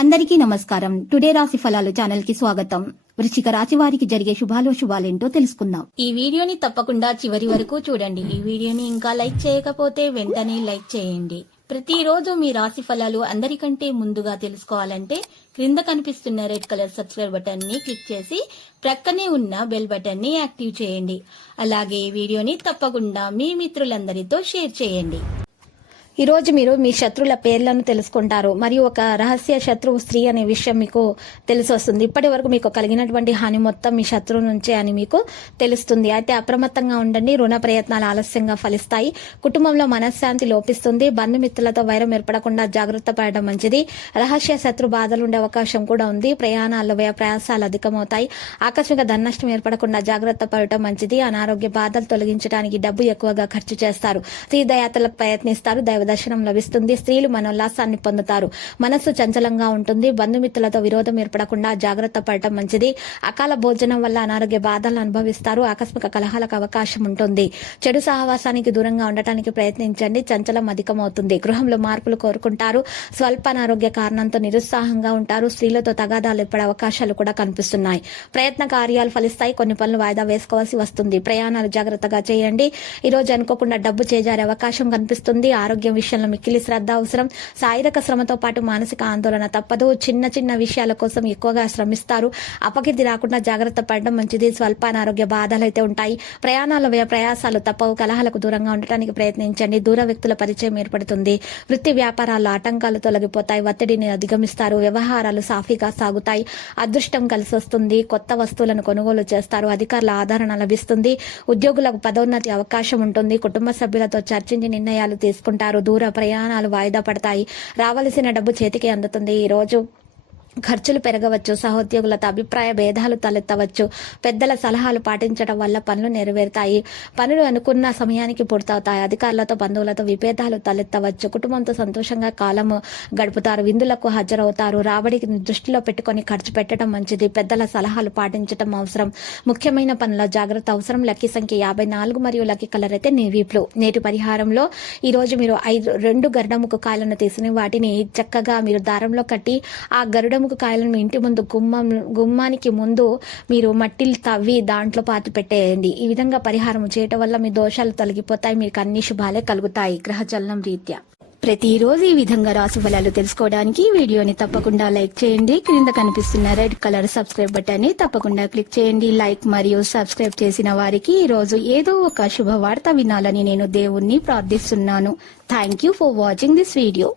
అందరికీ నమస్కారం. టుడే రాశి ఫలాలు ఛానల్ కి స్వాగతం. వృశ్చిక రాశి వారికి జరిగే శుభాలేంటో తెలుసుకుందాం. ఈ వీడియోని తప్పకుండా చివరి వరకు చూడండి. ఈ వీడియోని ఇంకా లైక్ చేయకపోతే వెంటనే లైక్ చేయండి. ప్రతిరోజు మీ రాశి ఫలాలు అందరికంటే ముందుగా తెలుసుకోవాలంటే క్రింద కనిపిస్తున్న రెడ్ కలర్ సబ్స్క్రైబ్ బటన్ ని క్లిక్ చేసి ప్రక్కనే ఉన్న బెల్ బటన్ ని యాక్టివ్ చేయండి. అలాగే ఈ వీడియోని తప్పకుండా మీ మిత్రులందరితో షేర్ చేయండి. ఈ రోజు మీరు మీ శత్రువుల పేర్లను తెలుసుకుంటారు మరియు ఒక రహస్య శత్రువు స్త్రీ అనే విషయం మీకు తెలిసి వస్తుంది. ఇప్పటి వరకు మీకు కలిగినటువంటి హాని మొత్తం మీ శత్రువు నుంచే అని మీకు తెలుస్తుంది. అయితే అప్రమత్తంగా ఉండండి. రుణ ప్రయత్నాలు ఆలస్యంగా ఫలిస్తాయి. కుటుంబంలో మనశ్శాంతి లోపిస్తుంది. బంధుమిత్రులతో వైరం ఏర్పడకుండా జాగ్రత్త పడడం మంచిది. రహస్య శత్రు బాధలు ఉండే అవకాశం కూడా ఉంది. ప్రయాణాల్లో వ్యయ ప్రయాసాలు అధికమవుతాయి. ఆకస్మిక ధననష్టం ఏర్పడకుండా జాగ్రత్త పడటం మంచిది. అనారోగ్య బాధలు తొలగించడానికి డబ్బు ఎక్కువగా ఖర్చు చేస్తారు. తీర్థయాత్రలకు ప్రయత్నిస్తారు. దైవ దర్శనం లభిస్తుంది. స్త్రీలు మనోల్లాసాన్ని పొందుతారు. మనస్సు చంచలంగా ఉంటుంది. బంధుమిత్రులతో విరోధం ఏర్పడకుండా జాగ్రత్త పడటం మంచిది. అకాల భోజనం వల్ల అనారోగ్య బాధలను అనుభవిస్తారు. ఆకస్మిక కలహాలకు అవకాశం ఉంటుంది. చెడు సహవాసానికి దూరంగా ఉండటానికి ప్రయత్నించండి. చంచలం అధికమవుతుంది. గృహంలో మార్పులు కోరుకుంటారు. స్వల్ప అనారోగ్య కారణంతో నిరుత్సాహంగా ఉంటారు. స్త్రీలతో తగాదాలు ఏర్పడే అవకాశాలు కూడా కనిపిస్తున్నాయి. ప్రయత్న కార్యాలు ఫలిస్తాయి. కొన్ని పనులు వాయిదా వేసుకోవాల్సి వస్తుంది. ప్రయాణాలు జాగ్రత్తగా చేయండి. ఈ రోజు అనుకోకుండా డబ్బు చేజారే అవకాశం కనిపిస్తుంది. ఆరోగ్యం విషయంలో మిక్కిలి శ్రద్ధ అవసరం. శారీరక శ్రమతో పాటు మానసిక ఆందోళన తప్పదు. చిన్న చిన్న విషయాల కోసం ఎక్కువగా శ్రమిస్తారు. అపకీర్తి రాకుండా జాగ్రత్త పడడం మంచిది. స్వల్ప అనారోగ్య బాధలు అయితే ఉంటాయి. ప్రయాణాల వ్యయ ప్రయాసాలు తప్పవు. కలహాలకు దూరంగా ఉండటానికి ప్రయత్నించండి. దూర వ్యక్తుల పరిచయం ఏర్పడుతుంది. వృత్తి వ్యాపారాల్లో ఆటంకాలు తొలగిపోతాయి. ఒత్తిడిని అధిగమిస్తారు. వ్యవహారాలు సాఫీగా సాగుతాయి. అదృష్టం కలిసి వస్తుంది. కొత్త వస్తువులను కొనుగోలు చేస్తారు. అధికారుల ఆదరణ లభిస్తుంది. ఉద్యోగులకు పదోన్నతి అవకాశం ఉంటుంది. కుటుంబ సభ్యులతో చర్చించి నిర్ణయాలు తీసుకుంటారు. దూర ప్రయాణాలు వాయిదా పడతాయి. రావలసిన డబ్బు చేతికి అందుతుంది. ఈ రోజు ఖర్చులు పెరగవచ్చు. సహోద్యోగులతో అభిప్రాయ భేదాలు తలెత్తవచ్చు. పెద్దల సలహాలు పాటించడం వల్ల పనులు నెరవేరుతాయి. పనులు అనుకున్న సమయానికి పూర్తవుతాయి. అధికారులతో బంధువులతో విభేదాలు తలెత్తవచ్చు. కుటుంబంతో సంతోషంగా కాలం గడుపుతారు. విందులకు హాజరవుతారు. రాబడికి దృష్టిలో పెట్టుకొని ఖర్చు పెట్టడం మంచిది. పెద్దల సలహాలు పాటించడం అవసరం. ముఖ్యమైన పనుల జాగ్రత్త అవసరం. లక్కీ సంఖ్య 54 మరియు లక్కీ కలర్ అయితే నేవీ బ్లూ. నేటి పరిహారంలో ఈ రోజు మీరు 2 గరుడముఖ కాయలను తీసుకుని వాటిని చక్కగా మీరు దారంలో కట్టి ఆ గరుడముఖ కాయలను మీ ఇంటి ముందు గుమ్మానికి ముందు మీరు మట్టిలు తవ్వి దాంట్లో పాతి పెట్టేయండి. ఈ విధంగా పరిహారం చేయటం వల్ల మీ దోషాలు తొలగిపోతాయి. మీకు అన్ని శుభాలే కలుగుతాయి గ్రహచలనం రీత్యా. ప్రతిరోజు ఈ విధంగా రాశి ఫలాలు తెలుసుకోవడానికి వీడియోని తప్పకుండా లైక్ చేయండి. క్రింద కనిపిస్తున్న రెడ్ కలర్ సబ్స్క్రైబ్ బటన్ ని తప్పకుండా క్లిక్ చేయండి. లైక్ మరియు సబ్స్క్రైబ్ చేసిన వారికి ఈ రోజు ఏదో ఒక శుభవార్త వినాలని నేను దేవుణ్ణి ప్రార్థిస్తున్నాను. Thank you for watching this video.